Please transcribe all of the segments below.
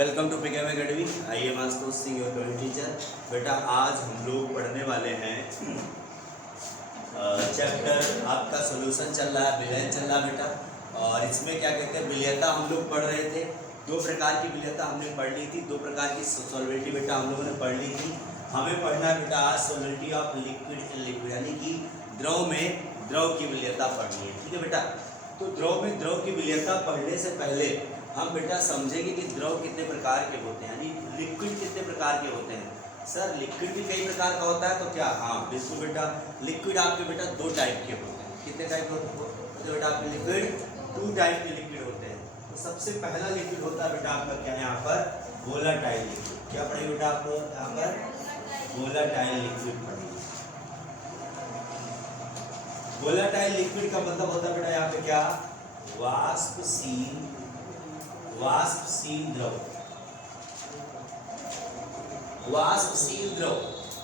Welcome to Pickup Academy. I am Ashutosh Singh, your drawing teacher. बेटा आज हम लोग पढ़ने वाले हैं चैप्टर, आपका सॉल्यूशन चल रहा है, विलयन चल रहा है बेटा। और इसमें क्या कहते हैं, विलयता हम लोग पढ़ रहे थे। दो प्रकार की विलयता हमने पढ़ ली थी, दो प्रकार की सॉल्वेंटी बेटा हम लोगों ने पढ़ ली थी। हमें पढ़ना है बेटा आज सॉल्वेंटी ऑफ लिक्विड इन लिक्विड, यानी कि द्रव में द्रव की विलयता पढ़नी है। ठीक है बेटा। तो द्रव में द्रव की विलयता पढ़ने से पहले हम बेटा समझेंगे कि द्रव कितने प्रकार के होते हैं, यानी लिक्विड कितने प्रकार के होते हैं। सर लिक्विड भी कई प्रकार का होता है, तो क्या? हाँ बिल्कुल बेटा, लिक्विड आपके बेटा दो टाइप के होते हैं। कितने टाइप के होते हैं बेटा आपके लिक्विड? टू टाइप के लिक्विड होते हैं। तो सबसे पहला लिक्विड होता है बेटा आपका क्या है यहाँ पर? Volatile liquid. क्या पढ़ेंगे बेटा आपको यहाँ पर? वोलाटाइल लिक्विड पढ़ेंगे। वोलाटाइल लिक्विड का मतलब होता है बेटा यहाँ पे क्या? वाष्पशील द्रव। वाष्पशील द्रव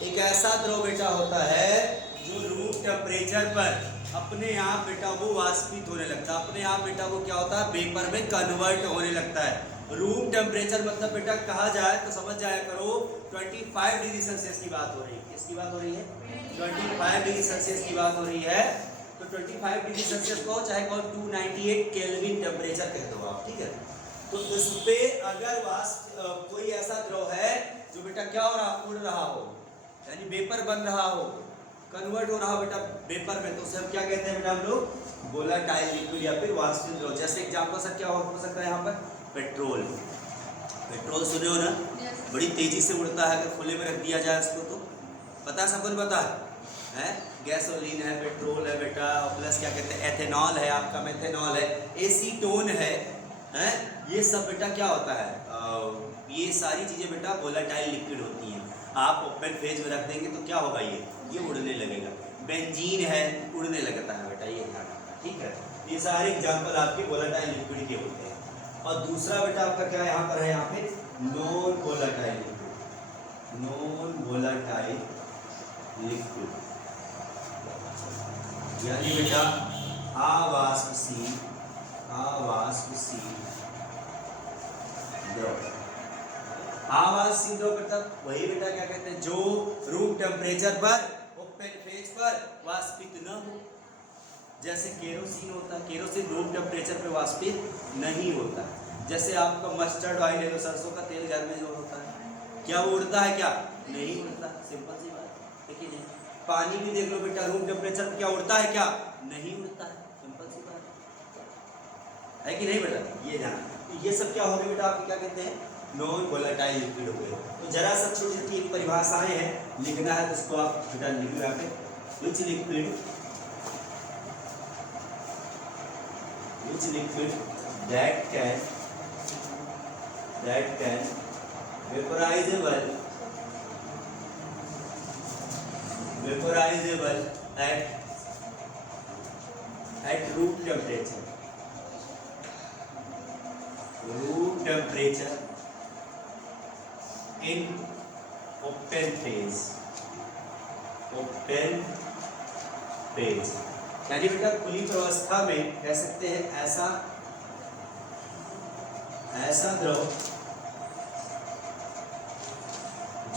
एक ऐसा द्रव बेटा होता है जो रूम टेम्परेचर पर अपने आप बेटा वो वाष्पित होने लगता है, अपने आप बेटा वो क्या होता है, वेपर में कन्वर्ट होने लगता है। रूम टेम्परेचर मतलब बेटा कहा जाए तो समझ जाया करो 25 डिग्री सेल्सियस की बात हो रही है। किसकी बात हो रही है? 25 डिग्री सेल्सियस की बात हो रही है। तो 25 डिग्री सेल्सियस को चाहे कहो 298 केल्विन टेम्परेचर कह दो आप, ठीक है। तो इस पे अगर कोई ऐसा द्रव है जो बेटा क्या हो रहा, उड़ रहा हो, यानी वेपर बन रहा हो, कन्वर्ट हो रहा हो बेटा वेपर में, तो उसे हम क्या कहते हैं बेटा हम लोग? वोलाटाइल लिक्विड या फिर वाष्पशील द्रव। जैसे एग्जांपल सर क्या हो सकता है यहाँ पर? पेट्रोल। पेट्रोल सुने हो ना? बड़ी तेजी से उड़ता है, अगर खुले में रख दिया जाए उसको तो पता है, सबको पता है? गैसोलीन है, पेट्रोल है बेटा, प्लस क्या कहते हैं एथेनॉल है, आपका मेथेनॉल है, एसीटोन है, ये सब बेटा क्या होता है? ये सारी चीज़ें बेटा वोलाटाइल लिक्विड होती हैं। आप ओपन फेज में रख देंगे तो क्या होगा, ये उड़ने लगेगा। बेंजीन है, उड़ने लगता है बेटा, ये ध्यान रखना, ठीक है। ये सारे एग्जाम्पल आपके वोलाटाइल लिक्विड के होते हैं। और दूसरा बेटा आपका क्या यहाँ पर है, यहाँ पे non volatile liquid. Non volatile liquid यानी बेटा अवाष्पशील द्रव। अवाष्पशील द्रव मतलब वही बेटा क्या कहते हैं, जो रूम टेम्परेचर पर ओपन फेज पर वाष्पित न हो। जैसे केरोसिन होता है, केरोसिन रूम टेम्परेचर पे वाष्पित नहीं होता। जैसे आपका मस्टर्ड ऑयल है, तो सरसों का तेल घर में जो होता है, क्या वो उड़ता है? क्या नहीं उड़ता, सिंपल सी बात है कि नहीं। पानी भी देख लो बेटा, रूम टेम्परेचर पे क्या उड़ता है? क्या नहीं उड़ता है, सिंपल सी बात है कि नहीं बेटा? ये ध्यान। तो ये सब क्या हो गए बेटा आपको क्या कहते हैं? नॉन वोलाटाइल लिक्विड हो गए। तो जरा सा छोटी छोटी परिभाषाएं हैं, लिखना है तो उसको आप बेटा लिख लो यहाँ पे। विच liquid that can vaporizable at room temperature in open phase यानी बेटा खुली अवस्था में कह सकते हैं ऐसा द्रव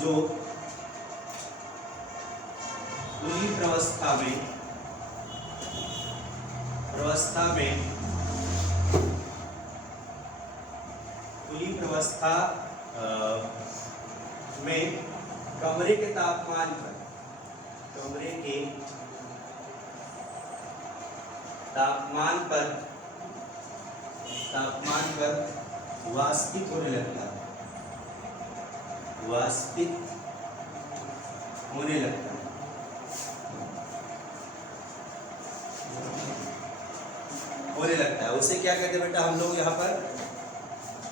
जो खुली प्रवस्था में कमरे के तापमान पर वाष्पित होने लगता है। उसे क्या कहते हैं बेटा हम लोग यहाँ पर?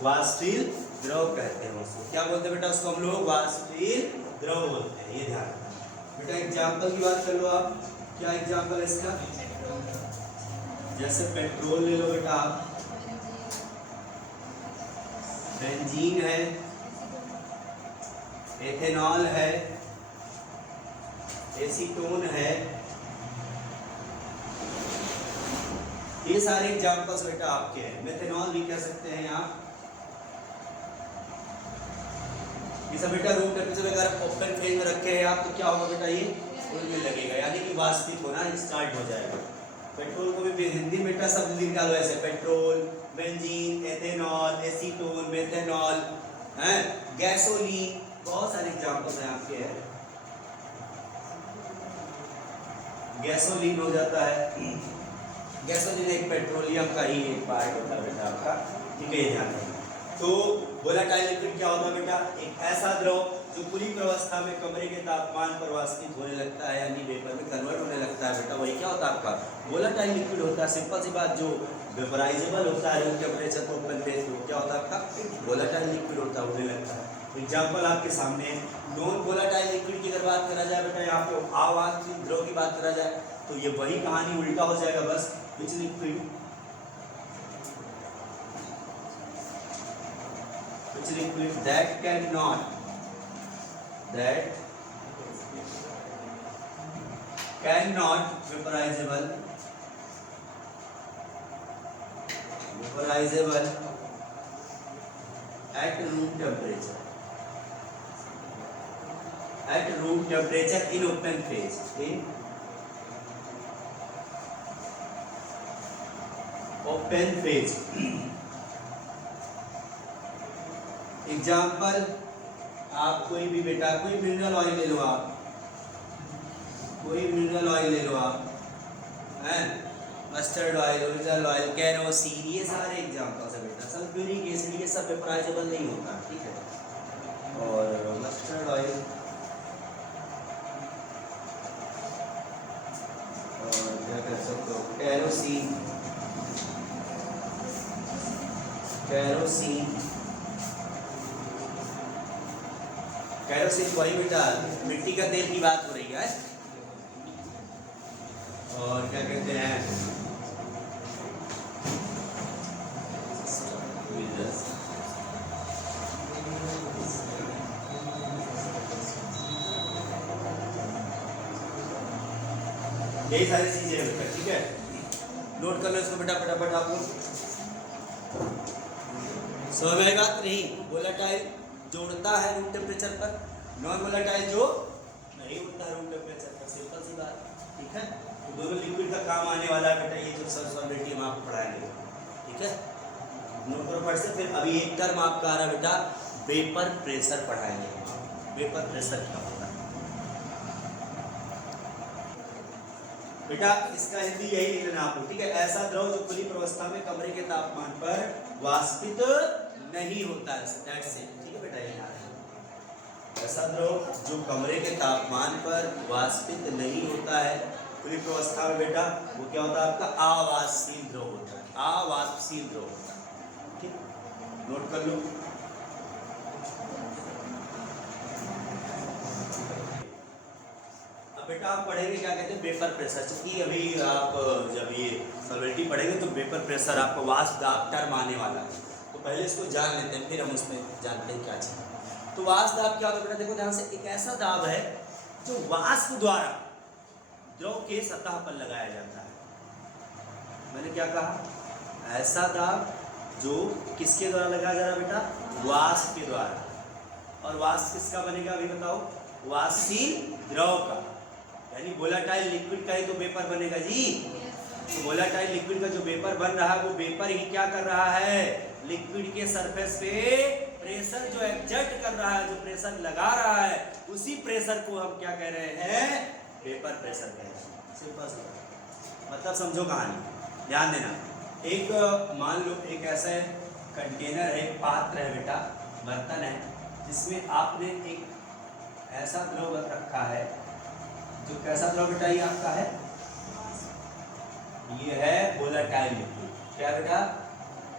वाष्पशील द्रव कहते हैं उसको। क्या बोलते हैं बेटा उसको हम लोग? वाष्पशील द्रव बोलते हैं, ये ध्यान रखना बेटा। एग्जाम्पल की बात कर लो आप, क्या एग्जाम्पल है इसका? जैसे पेट्रोल ले लो बेटा आप, बेंजीन है, एथेनॉल है, एसीटोन है, ये सारे एग्जाम्पल्स बेटा आपके हैं। मेथेनॉल भी कह सकते हैं आप, ये सब बेटा रूम टेम्परेचर अगर ओपन फेज में रखे हैं आप तो क्या होगा बेटा, ये उड़ने लगेगा, यानी कि वाष्पित होना स्टार्ट हो जाएगा। पेट्रोल को भी हिंदी में बेटा सब लिख डालो ऐसे, petrol, benzene, ethanol, acetone, methanol, हैं, गैसोलीन, बहुत सारे एग्जाम्पल हैं आपके हैं। गैसोलीन हो जाता है, गैसोलीन एक पेट्रोलियम का ही एक पार्ट होता है बेटा आपका, ठीक है, ये ध्यान रखना। तो वोलेटाइल लिक्विड क्या होता है बेटा, एक ऐसा द्रव जो खुली अवस्था में कमरे के तापमान पर वाष्पित होने लगता है, यानी वेपर में कन्वर्ट होने लगता है बेटा, वही क्या होता है आपका वोलेटाइल लिक्विड होता है। सिंपल सी बात, जो वेपराइजेबल होता है रूम टेम्परेचर पर ओपन फेज में, क्या होता है आपका वोलेटाइल लिक्विड होता है, होने लगता है। एग्जाम्पल आपके सामने, नॉन वोलेटाइल लिक्विड की अगर बात करा जाए बेटा, यहाँ पे अवाष्पित द्रव की बात करा जाए तो ये वही कहानी उल्टा हो जाएगा बस। विच liquid that cannot vaporizable at room temperature in open phase, example आप कोई भी बेटा, कोई मिनरल ऑयल ले लो आप, कोई मिनरल ऑयल ले लो आप, हैं, mustard oil, original oil, kerosene, ये सारे एग्जाम्पल्स है बेटा। सल्फ्यूरिक एसिड ये सब वेपराइजेबल नहीं होता, ठीक है। और मस्टर्ड ऑयल और क्या कर सकते हो, केरोसिन वही बेटा मिट्टी का तेल की बात हो रही है। और क्या कहते हैं, यही सारी चीजें हैं बेटा, ठीक है। नोट कर लो इसको बेटा फटाफट आप लोग, समझ में आएगा नहीं। वोलेटाइल जोड़ता है रूम टेम्परेचर पर, नॉन वोलेटाइल जो नहीं उड़ता रूम टेम्परेचर पर, सिंपल सी बात, ठीक है। तो दोनों लिक्विड का काम आने वाला है बेटा, ये जो सॉलिबिलिटी हम आपको पढ़ाएंगे, ठीक है। नोट करो फट से। फिर अभी एक टर्म आपका आ रहा है बेटा, वेपर प्रेशर पढ़ाएंगे। वेपर प्रेशर क्या होता है बेटा, इसका हिंदी यही लिख लेना आपको, ठीक है। ऐसा द्रव जो खुली अवस्था में कमरे के तापमान पर वाष्पित नहीं होता है, दैट्स इट, ठीक है बेटा। ये ऐसा द्रव जो कमरे के तापमान पर वाष्पित नहीं होता है खुली अवस्था में बेटा, वो क्या होता है आपका अवाष्पशील द्रव होता है, अवाष्पशील द्रव होता है, ठीक। नोट कर लो। अब बेटा आप पढ़ेंगे क्या कहते हैं वेपर प्रेशर, क्योंकि अभी आप जब ये सॉलिबिलिटी पढ़ेंगे तो वेपर प्रेशर आपको वाष्प दाब टर्म आने वाला है, तो पहले इसको जान लेते हैं, फिर हम उसमें जानते हैं क्या चीज़। तो वाष्प दाब क्या होता है बेटा, देखो ध्यान से, एक ऐसा दाब है जो वाष्प द्वारा द्रव के सतह पर लगाया जाता है। मैंने क्या कहा, ऐसा दाब जो किसके द्वारा लगाया जा रहा है बेटा, वाष्प के द्वारा। और वाष्प किसका बनेगा अभी बताओ, वाष्पशील द्रव का, यानी वोलेटाइल लिक्विड का ही तो वेपर बनेगा जी। तो वोलेटाइल लिक्विड का जो वेपर बन रहा है वो वेपर ही क्या कर रहा है, लिक्विड के सरफेस पे प्रेशर जो एग्जर्ट कर रहा है, जो प्रेशर लगा रहा है, उसी प्रेशर को हम क्या कह रहे हैं, वेपर प्रेशर कह रहे हैं। सिंपल सा मतलब समझो कहानी, ध्यान देना। एक मान लो एक ऐसा कंटेनर है, पात्र है बेटा, बर्तन है, जिसमें आपने एक ऐसा द्रव रखा है, जो कैसा द्रव बेटा ये आपका है, ये है वोलेटाइल लिक्विड। क्या बेटा,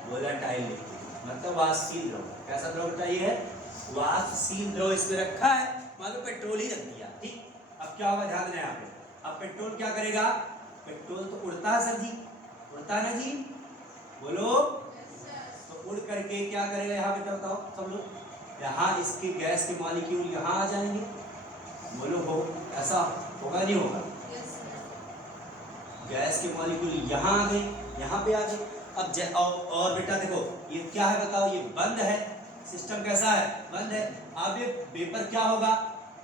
वोलेटाइल लिक्विड मतलब वाष्पशील द्रव। कैसा द्रव बेटा ये है, वाष्पशील द्रव इसमें रखा है, मान लो पेट्रोल ही रख दिया, ठीक। अब क्या होगा, ध्यान देना यहाँ पे। अब पेट्रोल क्या करेगा, पेट्रोल तो उड़ता है सर जी, उड़ता है ना जी, बोलो। तो उड़ करके क्या करेगा यहाँ बेटा, बताओ सब लोग, यहाँ इसके गैस के मॉलिक्यूल यहाँ आ जाएंगे, बोलो हो, ऐसा होगा नहीं होगा, गैस के मॉलिक्यूल यहाँ आ गए, यहाँ पे आ गए। अब और बेटा देखो ये क्या है बताओ, ये बंद है, सिस्टम कैसा है, बंद है। अब ये वेपर क्या होगा,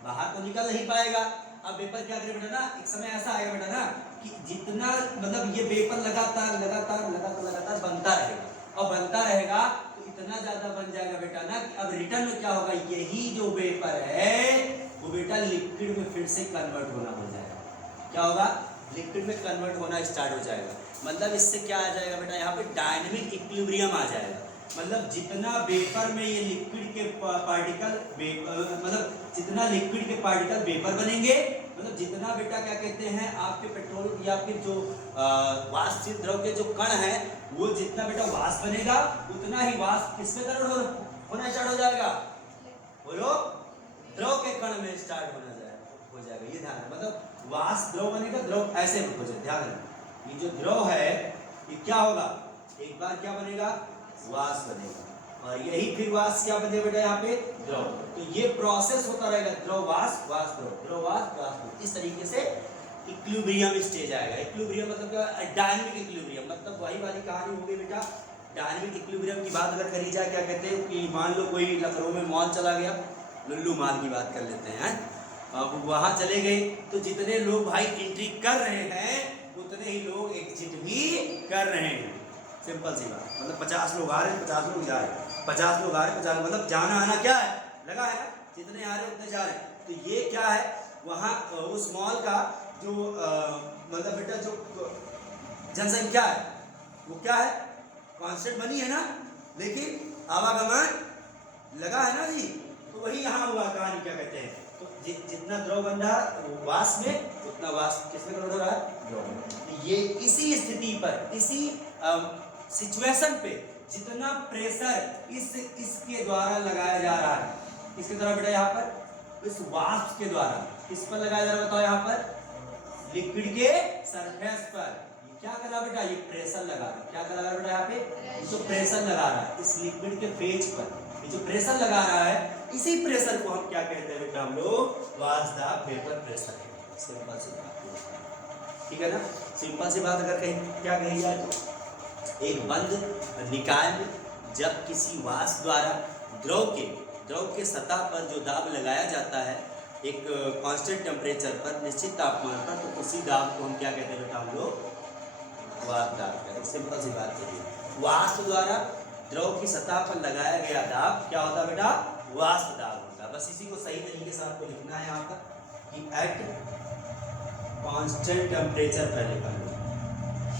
बाहर तो निकल नहीं पाएगा। अब वेपर क्या करे बेटा ना, एक समय ऐसा आएगा बेटा ना कि जितना मतलब ये वेपर लगातार लगातार लगातार लगातार बनता रहेगा, और बनता रहेगा तो इतना ज्यादा बन जाएगा बेटा ना कि अब रिटर्न में क्या होगा, यही जो वेपर है वो बेटा लिक्विड में फिर से कन्वर्ट होना हो जाएगा। क्या होगा, लिक्विड में कन्वर्ट होना स्टार्ट हो जाएगा। मतलब इससे क्या आ जाएगा बेटा, यहाँ पे डायनेमिक इक्विलिब्रियम आ जाएगा। मतलब जितना वेपर में ये लिक्विड के पार्टिकल मतलब जितना लिक्विड के पार्टिकल वेपर बनेंगे, मतलब जितना बेटा क्या कहते हैं आपके पेट्रोल या फिर जो वाष्प द्रव के जो कण है वो जितना बेटा वाष्प बनेगा उतना ही वाष्प किसमें कन्वर्ट होना स्टार्ट हो जाएगा, बोलो, द्रव के कण में स्टार्ट होना हो जाएगा। ये ध्यान, मतलब वाष्प द्रव बनेगा, द्रव ऐसे हो जाए, ध्यान रखना। ये जो द्रव है ये क्या होगा, एक बार क्या बनेगा, वाष्प बनेगा, और यही फिर वाष्प क्या बनेगा बेटा यहाँ पे, द्रव। तो ये प्रोसेस होता रहेगा, द्रव वाष्प वाष्प द्रव, द्रव वाष्प वाष्प, इस तरीके से इक्विलिब्रियम स्टेज आएगा। इक्विलिब्रियम मतलब क्या, डायनेमिक इक्विलिब्रियम, मतलब वही वाली कहानी हो गई बेटा। डायनेमिक इक्विलिब्रियम की बात अगर करी जाए, क्या कहते हैं कि मान लो कोई लखनऊ में मॉल चला गया, लुल्लू मॉल की बात कर लेते हैं, अब वहाँ चले गए तो जितने लोग भाई एंट्री कर रहे हैं उतने ही लोग एग्जिट भी कर रहे हैं। सिंपल सी बात, मतलब 50 लोग आ रहे हैं 50 लोग जा रहे हैं, 50 लोग आ रहे हैं 50, मतलब जाना आना क्या है, लगा है ना, जितने आ रहे हैं उतने जा रहे हैं। तो ये क्या है, वहाँ उस मॉल का जो मतलब बेटा जो जनसंख्या है वो क्या है, कांस्टेंट बनी है ना, लेकिन आवागमन लगा है ना जी। तो वही यहाँ हुआ कहानी, क्या कहते हैं, तो जितना द्रव बन रहा है वाष्प में उतना वाष्प किसमें कन्वर्ट हो रहा है, द्रव में। ये इसी स्थिति पर, इसी सिचुएशन पे जितना प्रेशर इसके द्वारा लगाया जा रहा है, इसके द्वारा बेटा यहाँ पर इस वाष्प के द्वारा किस पर लगाया जा रहा है बताओ, यहाँ पर लिक्विड के सरफेस पर। ये क्या कर रहा बेटा, ये प्रेशर लगा रहा है, क्या कर रहा है बेटा यहाँ पे, जो प्रेशर लगा रहा है इस लिक्विड के फेज पर, ये जो प्रेशर लगा रहा है इसी प्रेशर को हम क्या कहते हैं बेटा, हम लोग वाष्प दाब वेपर प्रेशर है। सिंपल सी बात, ठीक है ना। सिंपल सी बात अगर कहीं क्या कही जाए तो एक बंद निकाय में जब किसी वाष्प द्वारा द्रव के सतह पर जो दाब लगाया जाता है एक कांस्टेंट टेम्परेचर पर, निश्चित तापमान पर, तो उसी दाब को हम क्या कहते हैं बेटा, हम लोग वाष्प दाब कहते हैं। सिंपल सी बात है, वाष्प द्वारा द्रव की सतह पर लगाया गया दाब क्या होता है बेटा, वाष्प दाब होता है। बस इसी को सही तरीके से आपको लिखना है यहाँ पर कि एट कांस्टेंट टेम्परेचर, पहले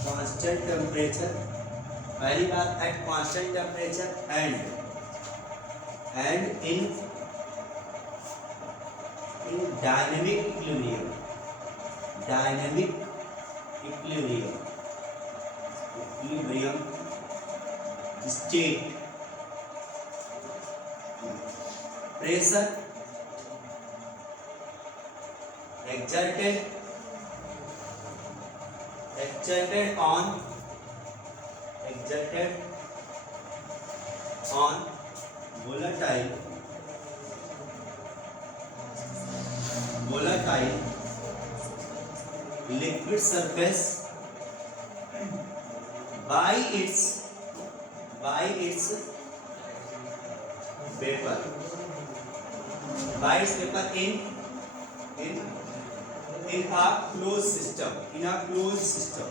कांस्टेंट टेम्परेचर, पहली बात eight constant temperature and in dynamic equilibrium, dynamic equilibrium state, pressure exerted on volatile liquid surface by its vapor in a closed system,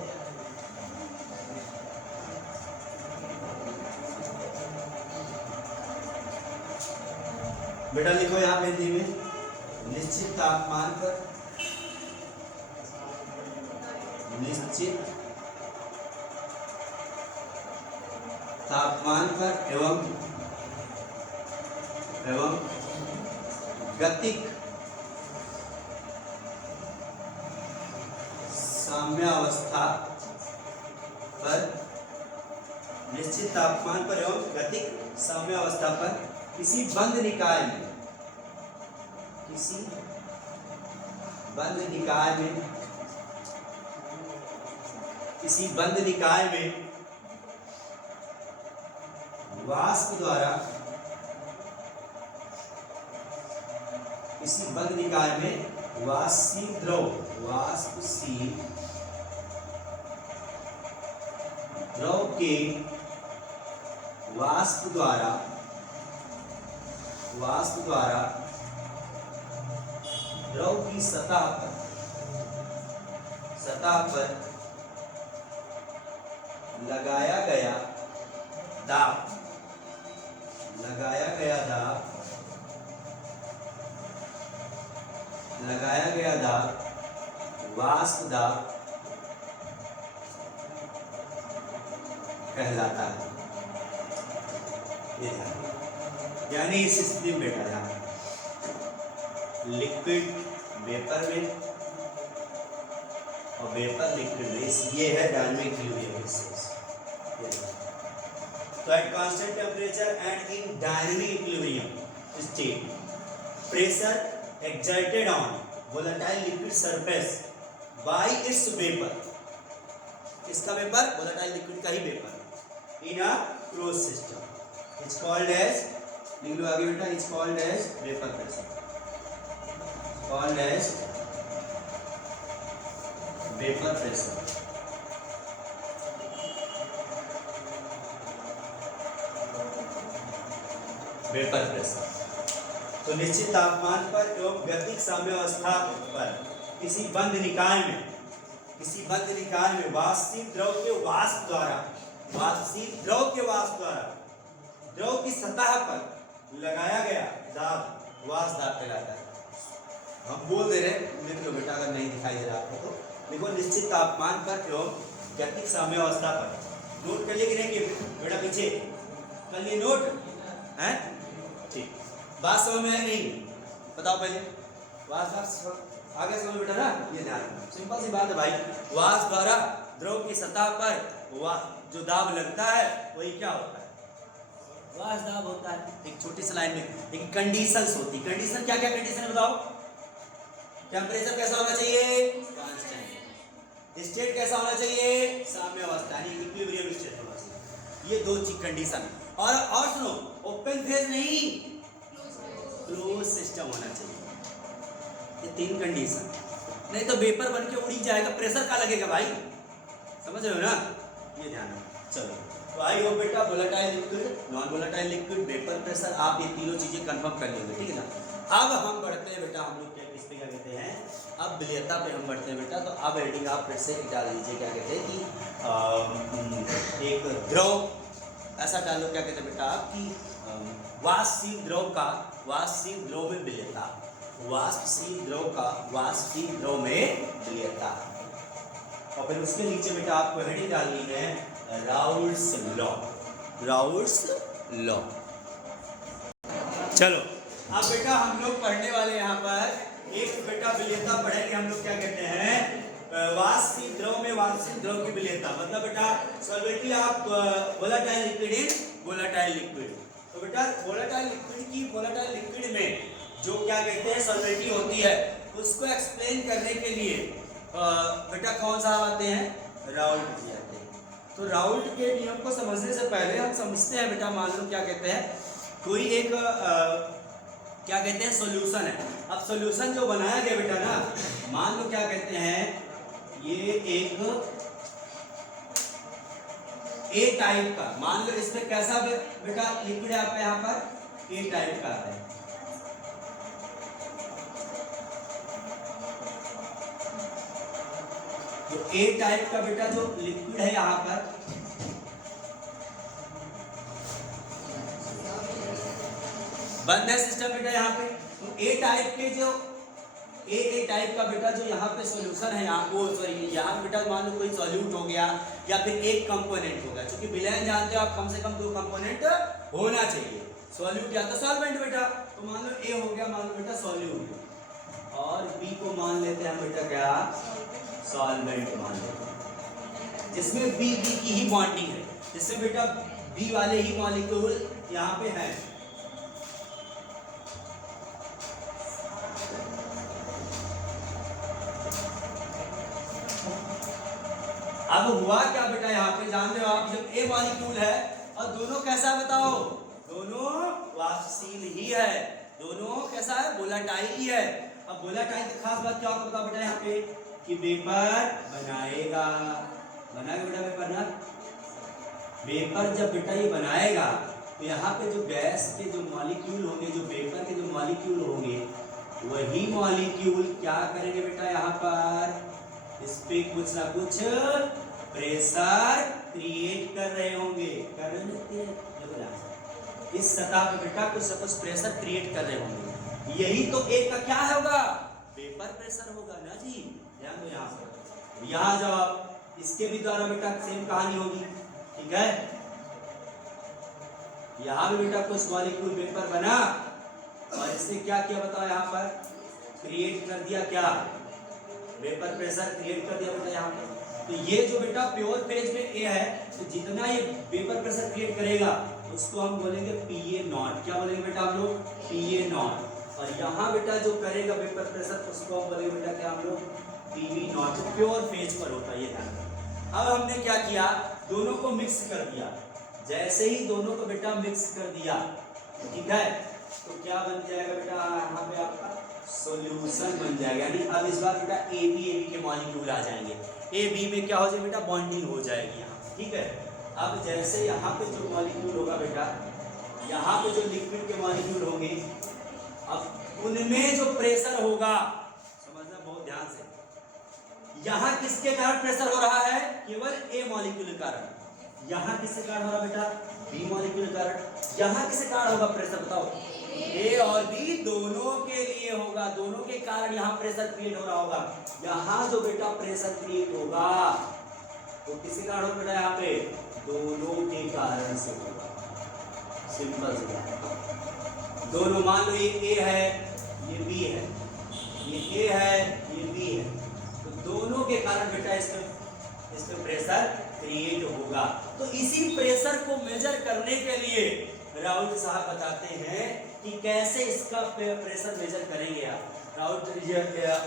बेटा लिखो यहाँ पे हिंदी में, निश्चित तापमान पर एवं गतिक साम्यावस्था पर, निश्चित तापमान पर एवं गतिक साम्यावस्था पर किसी बंद निकाय में वाष्प द्वारा, किसी बंद निकाय में वाष्पशील द्रव के वाष्प द्वारा वाष्प द्वारा द्रव की सतह पर लगाया गया दाब वाष्प दाब कहलाता है। यानी इस स्थिति में बेटा यहाँ लिक्विड वेपर में और वेपर लिक्विड में ये है डायनामिक इक्विलिब्रियम। तो at constant temperature and in dynamic equilibrium state pressure exerted on volatile liquid surface by its vapour, इसका वेपर वोलेटाइल लिक्विड का ही vapour in a close system it's called as, लिख लो आगे बेटा, it's called as vapour pressure, called as vapour pressure. Vapour pressure तो निश्चित तापमान पर एवं गतिक साम्यावस्था पर किसी बंद निकाय में वाष्पशील द्रव के वाष्प द्वारा द्रव की सतह पर लगाया गया दाब वाष्प दाब कहलाता है। हम बोल दे रहे, लिख लो बेटा, अगर नहीं दिखाई दे रहा आपको तो देखो, निश्चित तापमान पर एवं गतिक साम्यावस्था पर। नोट कर लिए कि नहीं बेटा, पीछे कर लिए नोट है? ठीक, बात समझ में आई नहीं? बताओ पहले, वाष्प आगे समझ बेटा ना, ये ध्यान, सिंपल सी बात है भाई। वाष्प द्वारा द्रव की सतह पर जो दाब लगता है वही क्या होता है? वाष्प दाब होता है। एक छोटी सी लाइन में एक कंडीशंस होती है। कंडीशन क्या क्या कंडीशन बताओ? टेम्परेचर कैसा होना चाहिए? कांस्टेंट। स्टेट कैसा होना चाहिए? साम्यावस्था यानी इक्विलिब्रियम स्टेट होना चाहिए। ये दो चीज कंडीशन। और सुनो, ओपन फेज नहीं, क्लोज सिस्टम होना चाहिए। ये तीन कंडीशन, नहीं तो वेपर बन के उड़ी जाएगा, प्रेशर का लगेगा भाई, समझ रहे हो ना? ये ध्यान रखो। चलो, तो आई हो बेटा, volatile liquid, non volatile liquid, vapour pressure, आप ये तीनों चीजें कंफर्म कर लेंगे, ठीक है ना? अब हम बढ़ते हैं बेटा, हम लोग इस पे क्या कहते हैं, अब विलेयता पे हम बढ़ते हैं बेटा। तो अब हेडिंग आप फिर से डाल दीजिए, क्या कहते हैं कि एक द्रव ऐसा डालो, क्या कहते हैं बेटा आप, कि वाष्पशील द्रव में विलेयता, वाष्पशील द्रव में विलेयता। और फिर उसके नीचे बेटा आपको हेडिंग डालनी है राउल्ट्स लॉ। चलो, अब बेटा हम लोग पढ़ने वाले यहाँ पर एक बेटा विलेयता पढ़ेंगे हम लोग, क्या कहते हैं, वाष्पशील द्रव में वाष्पशील द्रव की विलेयता। मतलब बेटा सॉल्वेंटली आप volatile liquid in volatile liquid. तो बेटा वोलेटाइल लिक्विड में जो क्या कहते हैं सॉल्वेंटी होती है, उसको एक्सप्लेन करने के लिए बेटा कौन सा आते हैं? राउल्ट जी आते हैं। तो राउल्ट के नियम को समझने से पहले हम समझते हैं बेटा, मान लो क्या कहते हैं, कोई एक क्या कहते हैं सॉल्यूशन है। अब सॉल्यूशन जो बनाया गया बेटा ना, मान लो क्या कहते हैं, ये एक ए टाइप का, मान लो इसमें कैसा बेटा लिक्विड है आपका, यहाँ पर ए टाइप का है। तो ए टाइप का बेटा जो लिक्विड है यहाँ पर, बंद है सिस्टम बेटा यहाँ पे। तो ए टाइप के जो ए टाइप का बेटा जो यहाँ पे सॉल्यूशन है, यहाँ को सॉरी यहाँ बेटा मान लो कोई सॉल्यूट हो गया या फिर एक कंपोनेंट हो गया, क्योंकि विलयन जानते हो आप, कम से कम 2 कंपोनेंट होना चाहिए, सॉल्यूट या तो सॉल्वेंट बेटा। तो मान लो ए हो गया, मान लो बेटा सॉल्यूट, और बी को मान लेते हैं बेटा क्या, सॉल्वेंट मान लेते हैं, जिसमें बी की ही बॉन्डिंग है, जिससे बेटा बी वाले ही मॉलिक्यूल यहाँ पे है। अब हुआ क्या बेटा, यहाँ पे जान रहे हो आप, जब ए मॉलिक्यूल है और दोनों कैसा बताओ, दोनों वाष्पशील ही है, दोनों कैसा है, वोलेटाइल ही है। अब वोलेटाइल की खास बात क्या होता बताओ बेटा, यहाँ पे कि वेपर बनाएगा बेटा, वेपर ना, वेपर जब बेटा ये बनाएगा तो यहाँ पे जो गैस के जो मॉलिक्यूल होंगे, जो वेपर मॉलिक्यूल होंगे वही मॉलिक्यूल क्या करेंगे बेटा, यहाँ पर इस पे कुछ ना कुछ प्रेशर क्रिएट कर रहे होंगे, कर रहे होंगे, इस सतह पे बेटा कुछ ना कुछ प्रेशर क्रिएट कर रहे होंगे। यही तो एक का क्या होगा, वेपर प्रेशर होगा ना जी। ध्यान दो यहाँ पर, यहाँ जाओ आप, इसके भी द्वारा बेटा सेम कहानी होगी, ठीक है। यहाँ भी बेटा कुछ मॉलिक्यूल वेपर बना और इसने क्या किया बताओ, यहाँ पर क्रिएट कर दिया क्या, वेपर प्रेशर क्रिएट कर दिया बेटा यहाँ पे। तो ये जो बेटा प्योर फेज में ए है, तो जितना ये वेपर प्रेशर क्रिएट करेगा उसको हम बोलेंगे PA0। क्या बोलेंगे बेटा हम लोग, PA0। और यहाँ बेटा जो करेगा वेपर प्रेशर उसको हम बोलेंगे बेटा क्या हम लोग, PV0, जो प्योर फेज पर होता है, ये ध्यान। अब हमने क्या किया, दोनों को मिक्स कर दिया। जैसे ही दोनों को बेटा मिक्स कर दिया, ठीक है, तो क्या बन जाएगा बेटा, यहाँ पे आपका सॉल्यूशन बन जाएगा। यानी अब इस बार बेटा AB के मॉलिक्यूल आ जाएंगे, AB में क्या हो जाएगा बेटा, बॉन्डिंग हो जाएगी यहाँ, ठीक है। अब जैसे यहाँ पे जो मॉलिक्यूल होगा बेटा, यहाँ पे जो लिक्विड के मॉलिक्यूल होंगे, अब उनमें जो प्रेशर होगा, समझना बहुत ध्यान से, यहाँ किसके कारण प्रेशर हो रहा है, केवल A मॉलिक्यूल के कारण। यहाँ किसके कारण हो रहा बेटा, B मॉलिक्यूल के कारण। यहाँ किसके कारण होगा प्रेशर बताओ, A और B दोनों के लिए होगा, दोनों के कारण यहाँ प्रेशर क्रिएट हो रहा होगा। यहाँ जो बेटा प्रेशर क्रिएट होगा तो किसके कारण होगा बेटा, यहाँ पे दोनों के कारण से होगा। सिंपल से दोनों, मान लो ये A है ये B है, ये A है ये B है, तो दोनों के कारण बेटा इसमें प्रेशर क्रिएट होगा। तो इसी प्रेशर को मेजर करने के लिए राउत साहब बताते हैं कि कैसे इसका प्रेशर मेजर करेंगे आप। राउत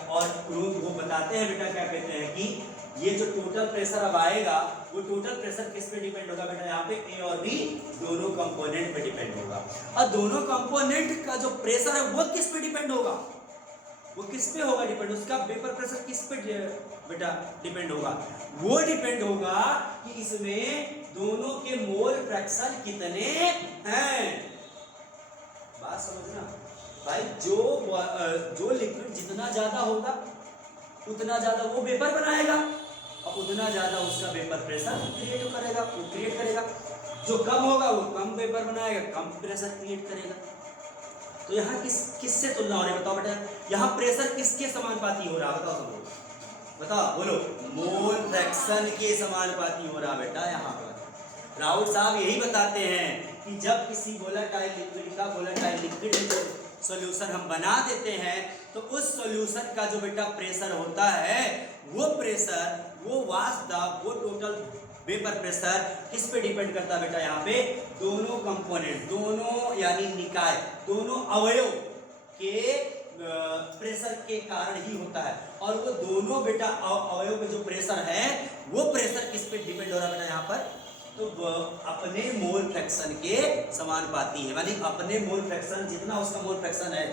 और वो बताते हैं बेटा, क्या कहते हैं कि ये जो टोटल प्रेशर अब आएगा वो टोटल प्रेशर किस पे डिपेंड होगा बेटा, यहाँ पे A और B दोनों कंपोनेंट पे डिपेंड होगा। और दोनों कंपोनेंट का जो प्रेशर है वो किस पे डिपेंड होगा, वो किस पे होगा डिपेंड, उसका वेपर प्रेशर किस पे बेटा डिपेंड होगा, वो डिपेंड होगा कि इसमें दोनों के मोल फ्रैक्शन कितने हैं। बात समझना भाई, जो लिक्विड जितना ज्यादा होगा उतना ज्यादा वो वेपर बनाएगा और उतना ज्यादा उसका वेपर प्रेशर क्रिएट करेगा। जो कम होगा वो कम वेपर बनाएगा, कम प्रेशर क्रिएट करेगा। तो यहाँ किससे तुलना हो रही है बताओ बेटा, यहाँ प्रेशर किसके समानुपाती हो रहा है बताओ, बताओ बोलो, मोल फ्रैक्शन के समानुपाती हो रहा बेटा। यहाँ पर राउत साहब यही बताते हैं कि जब किसी वोलेटाइल लिक्विड का वोलेटाइल लिक्विड सॉल्यूशन हम बना देते हैं तो उस सॉल्यूशन का जो बेटा प्रेशर होता है वो प्रेशर, वो वाष्प दाब, वो टोटल वेपर प्रेशर किस पे डिपेंड करता है बेटा, यहाँ पे दोनों कंपोनेंट, दोनों यानी निकाय, दोनों अवयव के प्रेशर के कारण ही होता है। और वो दोनों बेटा अवयव में जो प्रेशर है वो प्रेशर किस पे डिपेंड हो रहा है बेटा, यहाँ पर तो अपने मोल फ्रैक्शन के समानुपाती है। यानी अपने मोल फ्रैक्शन, जितना उसका मोल फ्रैक्शन है,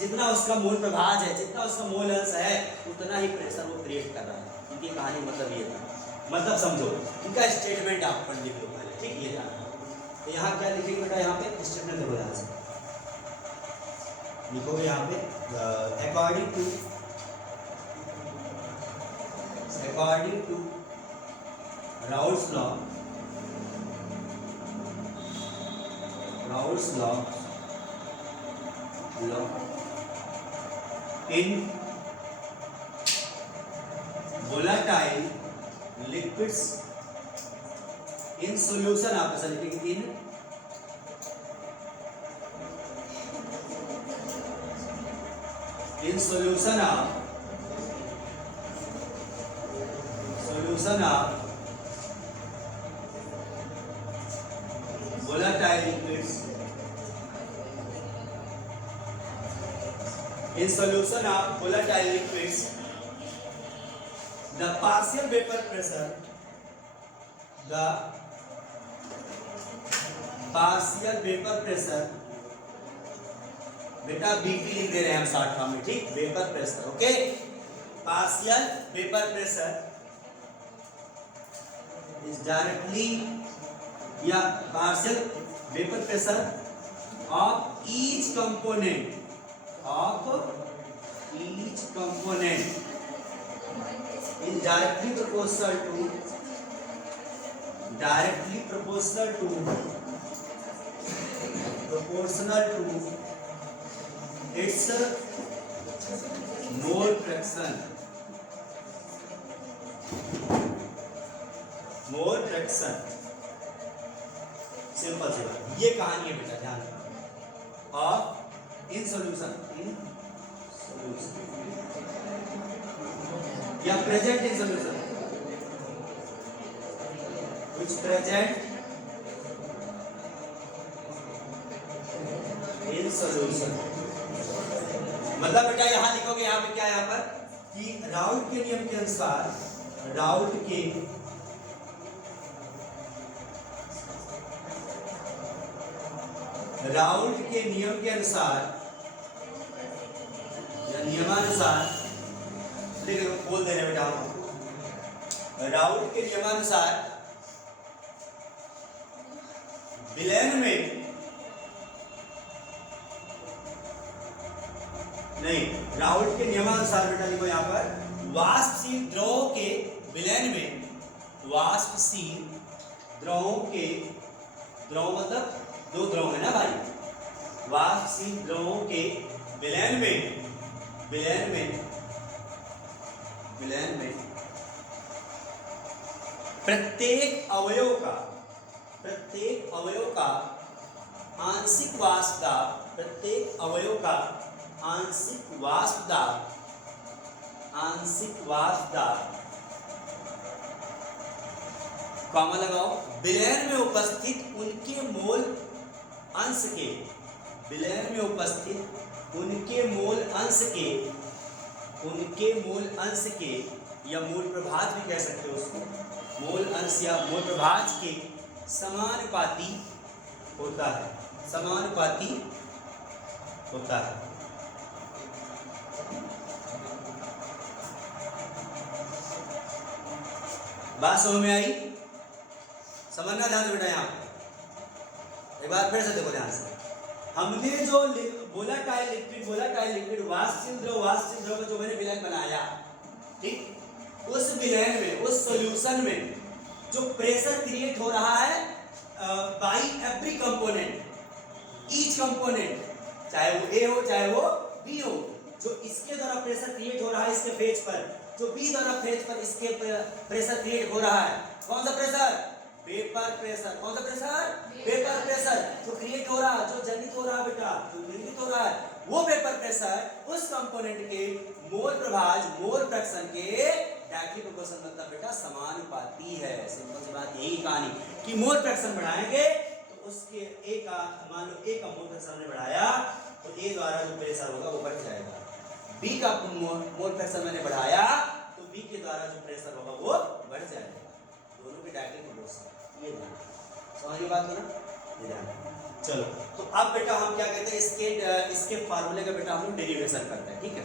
जितना उसका मोल प्रभाज है, जितना उसका मोल अंश है, उतना ही प्रेशर वो क्रिएट कर रहा है। इनकी कहानी मतलब ये था, मतलब समझो, इनका स्टेटमेंट आप पढ़ लिख लो पहले, ठीक है। तो यहाँ क्या लिखेंगे बेटा, यहाँ पे स्टेटमेंट देखो, यहाँ से लिखोगे यहाँ पे according to Raoult's law in volatile liquids in solution, आप ऐसा लिखेंगे in solution of volatile liquids, in solution of volatile liquids, the partial vapor pressure बेटा BP लिख दे रहे हैं हम शॉर्ट फॉर्म में, ठीक, vapour pressure, okay. Partial vapour pressure is directly या partial vapour pressure of each component of each component is directly proportional to its mole fraction. Simple सी बात, ये कहानी है बेटा, ध्यान रखना। ऑफ इन सॉल्यूशन या present in solution, which present in solution। मतलब बेटा यहां लिखोगे, यहां पे क्या है, यहां पर कि राउट के नियम के अनुसार, राउट के नियम के अनुसार या नियमानुसार, देखो बोल दे रहे बेटा हम, राउट के नियमानुसार विलयन में नहीं, राउट के नियमानुसार बेटा लिखो यहां पर, वाष्पशील द्रव के विलयन में, वाष्पशील द्रव के, द्रव मतलब दो द्रव है ना भाई, वाष्पशील द्रव के विलयन में प्रत्येक अवयव का आंशिक वाष्प दाब, प्रत्येक अवयव का आंशिक वाष्प दाब कॉमा लगाओ, विलयन में उपस्थित उनके मोल अंश के, विलयन में उपस्थित उनके मोल अंश के या मूल प्रभाज भी कह सकते हो उसको, मोल अंश या मूल प्रभाज के समानुपाती होता है, बात समझ में आई? समझना ध्यान से बेटा, यहाँ एक बार फिर से देखो ध्यान से, हमने जो वोलेटाइल लिक्विड वाष्पशील द्रव का जो मैंने विलयन बनाया, ठीक, उस विलयन में, उस सॉल्यूशन में जो प्रेशर क्रिएट हो रहा है by every component, each component, चाहे वो ए हो चाहे वो बी हो, जो इसके द्वारा प्रेशर क्रिएट हो रहा है इसके फेज पर, जो बी द्वारा फेज पर इसके प्रेशर क्रिएट हो रहा है, कौन सा प्रेशर? Vapour pressure. कौन सा प्रेशर? Vapour pressure. जो क्रिएट हो रहा है, जो जनित हो रहा है बेटा, जो निर्मित हो रहा है, वो वेपर प्रेशर उस कंपोनेंट के मोल प्रभाज, मोल फ्रैक्शन के डायरेक्टली प्रोपोर्शनल मतलब बेटा समानुपाती है। सिंपल सी बात यही कहानी कि मोल फ्रैक्शन बढ़ाएंगे तो उसके ए का, मान लो ए का मोल फ्रैक्शन हमने बढ़ाया तो ए द्वारा जो प्रेशर होगा वो बढ़ जाएगा, बी का मोल फ्रैक्शन मैंने बढ़ाया तो बी के द्वारा जो प्रेशर होगा वो बढ़ जाएगा, दोनों के डायरेक्टली प्रोपोर्शनल। ये ध्यान, समझ में बात है ना? ये ध्यान। चलो तो अब बेटा हम क्या कहते हैं, इसके फार्मूले का बेटा हम लोग डेरिवेशन करते हैं, ठीक है।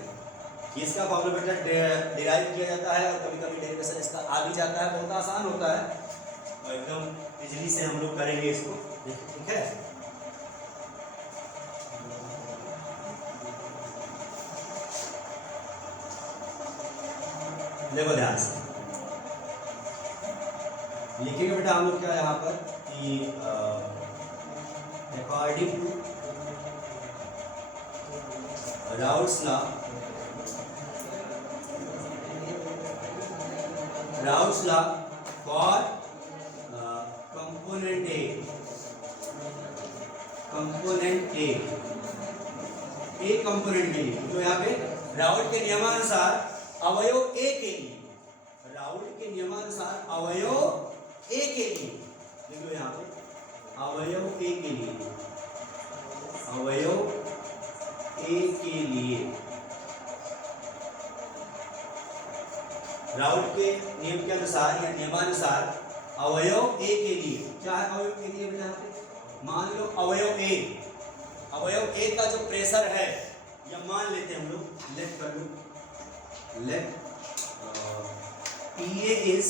इसका फार्मूला बेटा डिराइव किया जाता है और कभी कभी डेरिवेशन इसका आ भी जाता है, बहुत आसान होता है और एकदम इजीली से हम लोग करेंगे इसको, ठीक है। देखो ध्यान से लिखेंगे बेटा हम लोग क्या यहाँ पर कि according to Raoult's law for component A component के लिए, तो यहाँ पे राउट के नियमानुसार अवयव ए के लिए, राउट के नियमानुसार अवयव ए के लिए, देखो यहाँ पे अवयव ए के लिए, अवयव ए के लिए राउट के नियम के अनुसार या नियमानुसार अवयव ए के लिए, क्या है अवयव के लिए बेटा? मान लो अवयव ए का जो प्रेशर है, या मान लेते हैं हम लोग, लेट कर लो, late PA is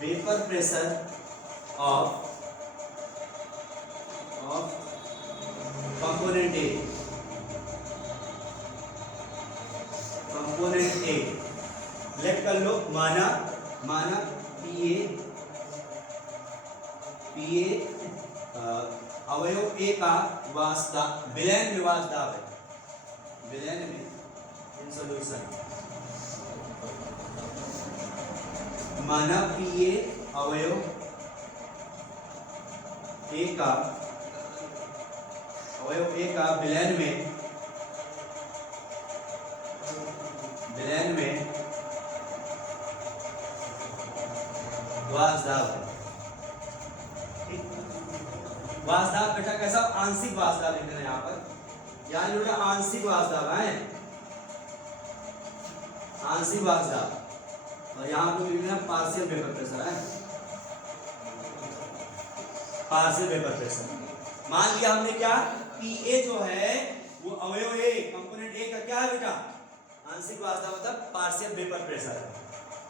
vapor pressure of component A, माना पीए अवयव ए का वास्तव विलयन में वास्तव है, विलयन में इन सॉल्यूशन। माना पीए अवयव ए का विलयन में वास्तव है। वास्तव बेटा कैसा, आंशिक वास्तव लिख रहे हैं यहाँ पर, यानी बेटा आंशिक वास्तव है, आंशिक वास्तव। और यहाँ पर लिखना पार्शियल वेपर प्रेशर है, पार्शियल वेपर प्रेशर। मान लिया हमने क्या, पीए जो है वो अवयव ए कंपोनेंट ए का क्या है बेटा, आंशिक वास्तव मतलब पार्शियल वेपर प्रेशर है।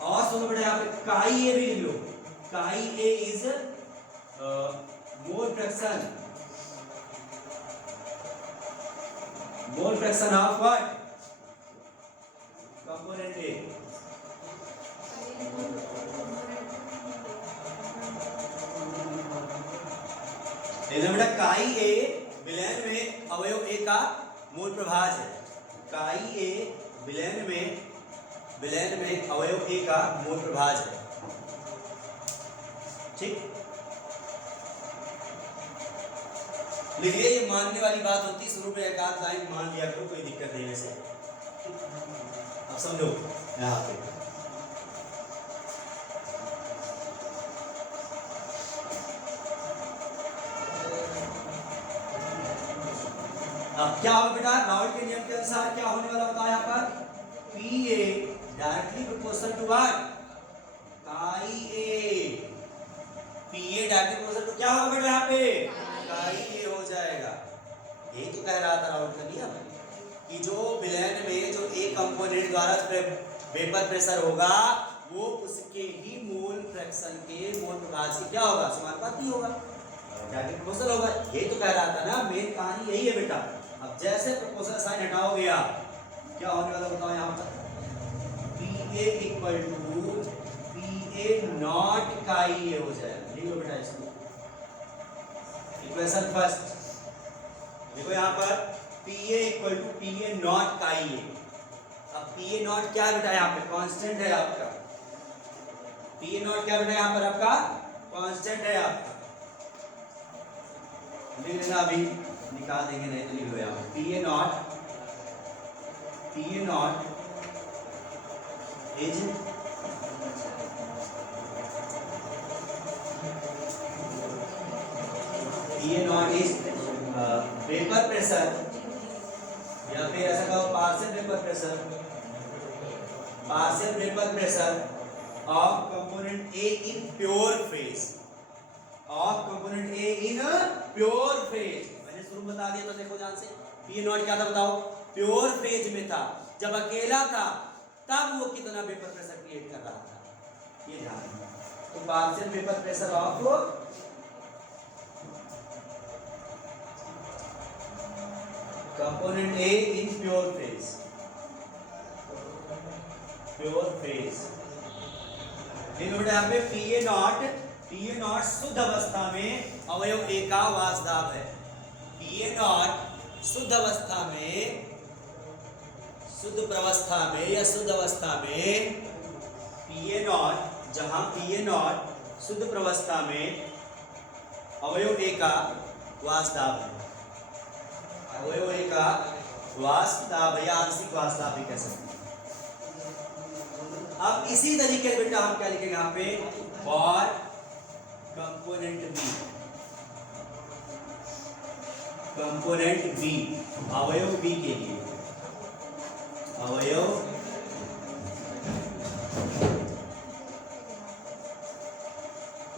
और सुनो बेटा यहाँ पे काई ए भी लिख लो, chi A is mole fraction of what, component A. बेटा काई ए विलयन में अवयव ए का मोल प्रभाज है, काई ए विलयन में अवयव ए का मोल प्रभाज है, ठीक। लिखिए, ये मानने वाली बात होती है, शुरू में एक आध लाइन मान लिया करो, कोई दिक्कत नहीं वैसे। अब समझो यहाँ पे अब क्या होगा बेटा, राउल्ट के नियम के अनुसार क्या होने वाला होता है यहाँ पर, P A directly proportional to what, chi A. P A directly proportional to क्या होगा बेटा यहाँ पे, काई ए हो जाएगा। यही तो कह रहा था राउल्ट का नियम कि जो विलयन में जो ए कंपोनेंट द्वारा वेपर प्रेशर होगा वो उसके ही मोल फ्रैक्शन के मोल प्रभाज से क्या होगा, समानुपाती होगा, डायरेक्टली प्रोपोर्शनल होगा। यही तो कह रहा था ना, मेन कहानी यही है बेटा। अब जैसे प्रोपोर्शनल साइन हटाओगे आप, क्या होने वाला बताओ यहाँ पर, P A equal to P A not chi A हो जाएगा। लिख लो बेटा इसको, इक्वेशन फर्स्ट देखो यहाँ पर P A equal to P A not chi A. अब पी ए नॉट क्या बेटा यहाँ पे, कांस्टेंट है आपका, पी ए नॉट क्या बेटा यहाँ पर आपका कांस्टेंट है आपका, लिख लेना, अभी निकाल देंगे नहीं तो लिख लो यहाँ P A not is P A not is vapour pressure, या फिर ऐसा कहो partial vapour pressure of component A in pure phase, of component A in pure phase. मैंने शुरू बता दिया तो देखो ध्यान से, पी नॉट क्या था बताओ, प्योर फेज में था, जब अकेला था तब वो कितना वेपर प्रेशर क्रिएट कर रहा था, ये ध्यान। तो partial vapour pressure of component A in pure phase, यहाँ पे पी ए नॉट शुद्ध अवस्था में अवयव ए का वास्तव है। पी ए नॉट शुद्ध अवस्था में, शुद्ध प्रवस्था में या शुद्ध अवस्था में पी ए नॉट, जहां पी ए नॉट शुद्ध प्रवस्था में अवयव ए का वास्तव है, अवयव ए का वास्तव या आंशिक वास्तव भी कह सकते हैं। अब इसी तरीके से बेटा हम क्या लिखेंगे यहाँ पे, और कंपोनेंट बी अवयव बी के लिए, अवयव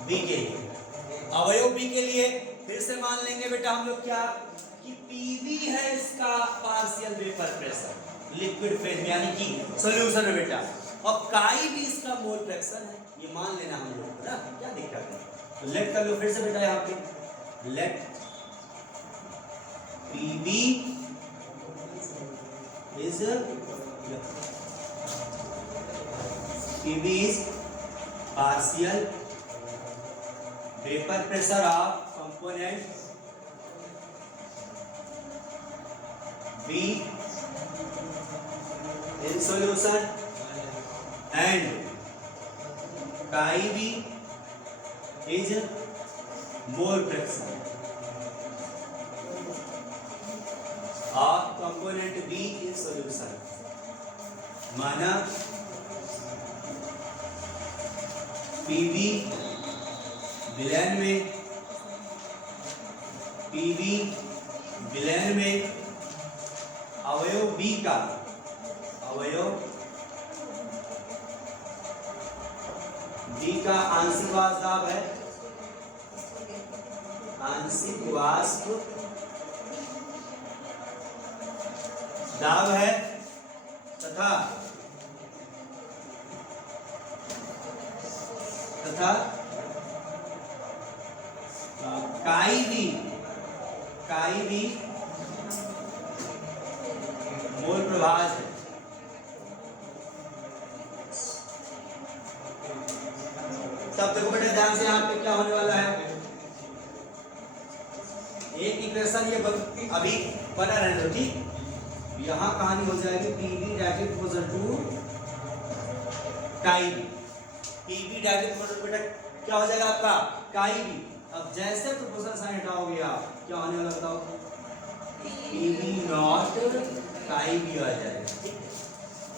बी के लिए, अवयव बी के लिए फिर से मान लेंगे बेटा हम लोग क्या, कि पीवी है इसका partial vapour pressure liquid phase में, यानी कि सॉल्यूशन में बेटा, और काई भी इसका मोल फ्रैक्शन है, ये मान लेना हम लोग ना, क्या दिक्कत है। तो लेट कर लो फिर से बेटा यहाँ पे, let PB is partial vapour pressure of component B in solution and chi B is mole fraction of component B in solution. माना PB विलयन में, PB विलयन में अवयव B का, अवयव B का आंशिक वाष्प दाब है, आंशिक वाष्प दाब है तथा काई भी मोल प्रभाज है। तब देखो बेटा ध्यान से यहाँ पे क्या होने वाला है, एक इक्वेशन ये अभी बना रहने दो, ठीक। यहाँ कहानी हो जाएगी PV डायरेक्ट प्रोपोर्शनल टू काई बी। PV डायरेक्ट प्रोपोर्शनल बेटा क्या हो जाएगा आपका काई बी। अब जैसे प्रोपोर्शनल साइन हटाओगे आप, क्या होने वाला बताओ, PV नॉट काई बी आ जाएगा।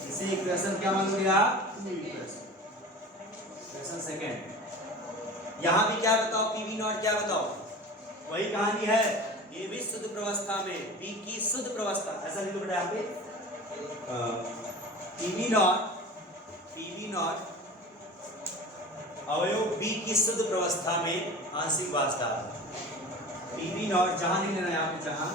इसे इक्वेशन क्या मानोगे आप, इक्वेशन सेकंड। यहाँ भी क्या बताओ, PV नॉट क्या बताओ, वही कहानी है, ये भी शुद्ध प्रवस्था में B की शुद्ध प्रवस्था, ऐसा लिखो बेटा यहाँ पे PV नॉट अवयव B की शुद्ध प्रवस्था में आंशिक वाष्प दाब। PV नॉट जहां नहीं लेना, यहाँ पे जहां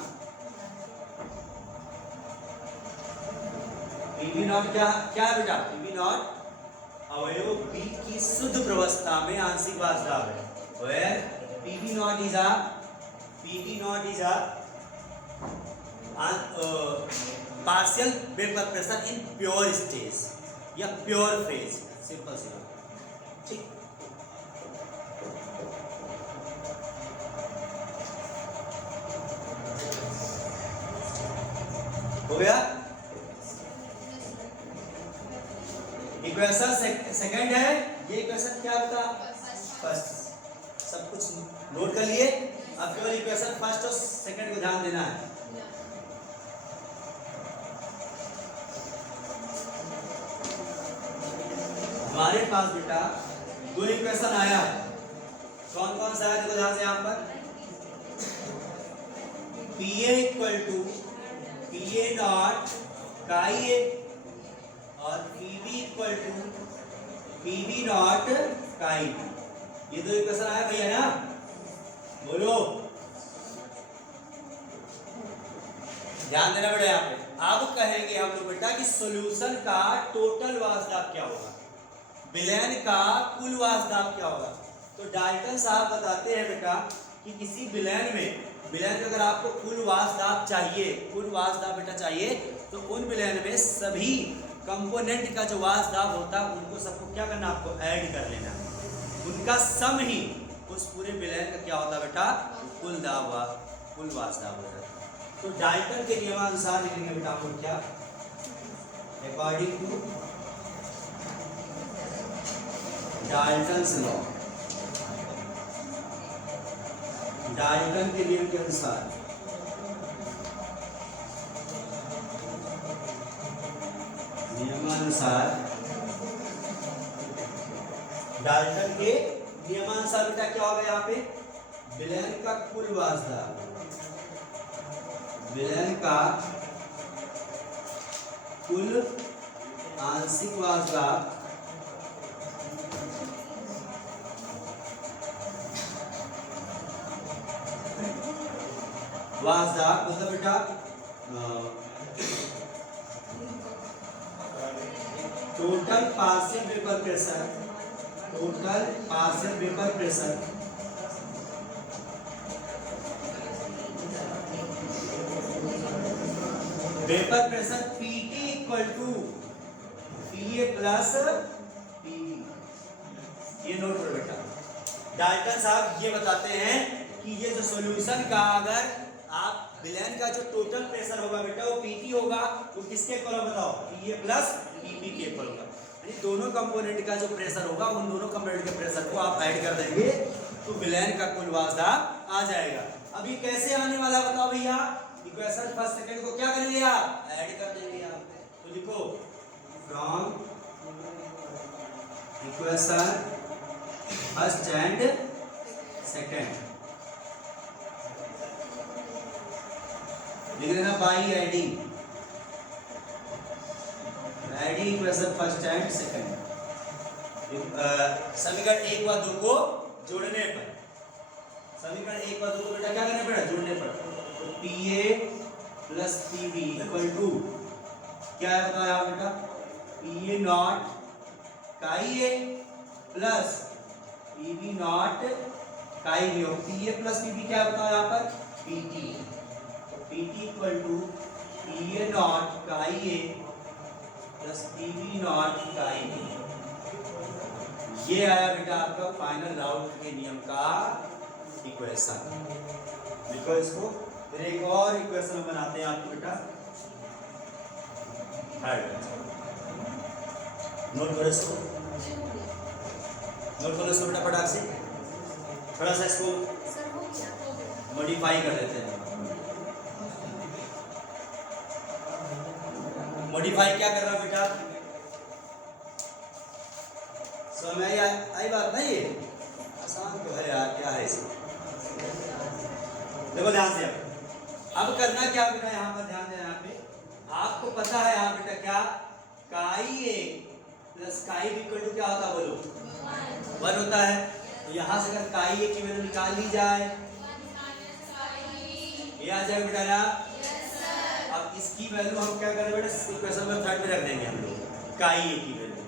PV नॉट क्या बेटा, PV नॉट अवयव B की शुद्ध प्रवस्था में आंशिक वाष्प दाब है, where PV not is partial vapour pressure in pure stage या प्योर फेज, सिंपल सी बात, ठीक। हो गया। इक्वेशन सेकंड है, ये इक्वेशन क्या बता, फर्स्ट। सब कुछ नोट कर लिए, अब केवल इक्वेशन फर्स्ट और सेकंड को ध्यान देना है। हमारे पास बेटा दो इक्वेशन आया है, कौन कौन सा है देखो ध्यान से, यहाँ पर PA equal to PA naught chi A और PB equal to PB naught chi B। ये दो इक्वेशन आया भैया ना, बोलो, ध्यान देना बेटा यहाँ पे। अब कहेंगे हम लोग बेटा कि सॉल्यूशन का टोटल वाष्प दाब क्या होगा, विलयन का कुल वाष्प दाब क्या होगा। तो डाल्टन साहब बताते हैं बेटा कि किसी विलयन में अगर आपको कुल वाष्प दाब चाहिए, कुल वाष्प दाब बेटा चाहिए, तो उन विलयन में सभी कंपोनेंट का जो वाष्प दाब होता है उनको सबको क्या करना, आपको ऐड कर लेना, उनका सम ही उस पूरे विलयन का क्या होता है बेटा, कुल वाष्प दाब होता है। तो डाल्टन के नियमानुसार लिखेंगे बेटा हम क्या, according to Dalton's law, Dalton के नियम के अनुसार डाल्टन के नियमानुसार बेटा क्या होगा, यहाँ पे विलयन का कुल वाष्प दाब, विलयन का कुल आंशिक वाष्प दाब मतलब बेटा total partial vapour pressure, total partial vapour pressure vapour pressure PT equal to PA plus PB, ये नोट करो बेटा। डाल्टन साहब ये बताते हैं कि ये जो सॉल्यूशन का अगर आप विलेन का जो टोटल प्रेशर होगा बेटा वो पीटी होगा, वो किसके इक्वल होगा बताओ? पीए प्लस पीपी के इक्वल होगा। यानी दोनों कंपोनेंट का जो प्रेशर होगा उन दोनों कंपोनेंट के प्रेशर को आप ऐड कर देंगे तो विलेन का कुल वास्ता आ जाएगा। अब ये कैसे आने वाला बताओ भैया? इक्वेशन फर्स्ट सेकंड को क्या करेंगे आप? ऐड कर देंगे आप। तो लिखो from equation first and second लिख देना by adding equation first and second. समीकरण 1 व 2 को जोड़ने पर, समीकरण 1 व 2 को बेटा क्या करने पड़ेगा? जोड़ने पर। तो PA plus PB equal to क्या है बताओ आप बेटा? PA naught chi A plus PB naught chi B. और पीए प्लस पीबी क्या है बताओ यहाँ पर? PT. PT equal to PA naught chi A plus PB naught chi B. ये आया बेटा आपका फाइनल राउट के नियम का इक्वेशन। लिखो इसको। फिर एक और इक्वेशन बनाते हैं आपको बेटा। नोट करो इसको, नोट करो इसको बेटा फटाक से। थोड़ा सा इसको मॉडिफाई कर देते हैं। मॉडिफाई क्या कर रहा है बेटा? समझ आई बात नहीं? आसान तो है यार, क्या है इसमें? देखो ध्यान से। अब करना क्या बेटा? यहाँ पर ध्यान देना। यहाँ पे आपको पता है यहाँ बेटा क्या? Chi A plus chi B equal to क्या होता है बोलो? 1 होता है। तो यहाँ से अगर काई ए की वैल्यू निकाल ली जाए ये आ जाएगा बेटा ना। अब इसकी वैल्यू हम क्या करें बेटा? इक्वेशन में थर्ड में रख देंगे हम लोग काई ए की वैल्यू।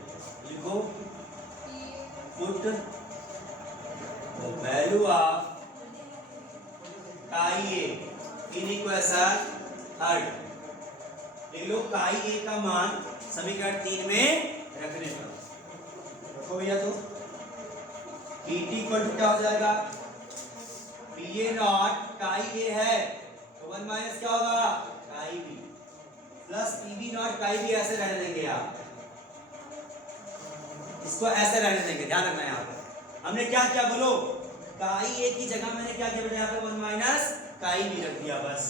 लिखो पुट वैल्यू ऑफ काई ए इन इक्वेशन थर्ड। लिख लो काई ए का मान समीकरण 3 में रखने पर। रखो भैया। तो पीटी इक्वल टू क्या हो जाएगा? पीए नॉट काई ए है तो 1 माइनस क्या होगा? काई B plus PB naught chi B. ऐसे रहने देंगे आप, इसको ऐसे रहने देंगे। ध्यान रखना यहाँ पर हमने क्या किया बोलो? काई ए की जगह मैंने क्या किया बेटा? यहाँ पे 1 माइनस काई बी रख दिया बस।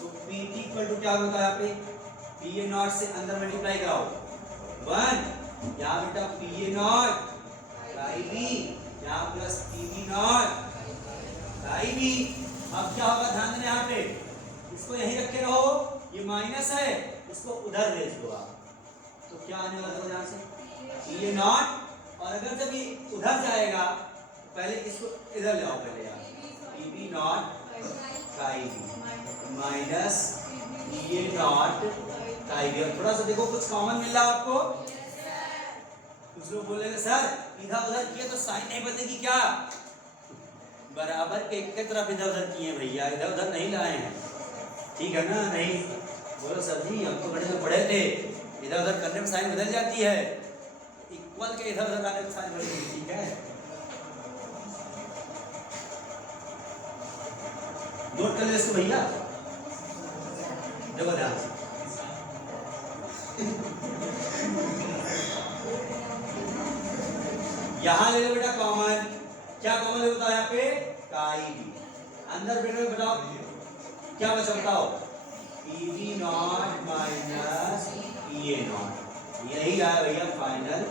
तो पीटी इक्वल टू क्या होता है यहाँ पे? पीए नॉट से अंदर मल्टीप्लाई कराओ 1, यहाँ बेटा पीए नॉट काई बी, यहाँ plus PB naught chi B. अब क्या होगा? ध्यान देना यहाँ पे, इसको यहीं रखे रहो। ये माइनस है, इसको उधर भेज दो आप। तो क्या आने वाला है यहाँ से? पीए नॉट। और अगर जब ये उधर जाएगा पहले इसको इधर ले आओ पहले यार। PB naught chi B minus PA naught chi B. और थोड़ा सा देखो कुछ कॉमन मिल रहा है आपको? कुछ लोग बोलेंगे सर इधर उधर किए तो साइन नहीं बदलेगी क्या? बराबर के एक तरफ इधर उधर किए भैया, इधर उधर नहीं लाए हैं। ठीक है ना? नहीं बोलो सर जी हम तो गणित में पढ़े थे इधर उधर करने में साइन बदल जाती है, इक्वल के इधर उधर आने में साइन बदलेगी। ठीक है, नोट कर ले इसको भैया। देखो ध्यान से यहां ले लो बेटा कॉमन। क्या कॉमन होता है यहाँ पे? काई बी। अंदर बेटा बताओ क्या बचा बताओ? PB naught minus PA naught. यही आया भैया फाइनल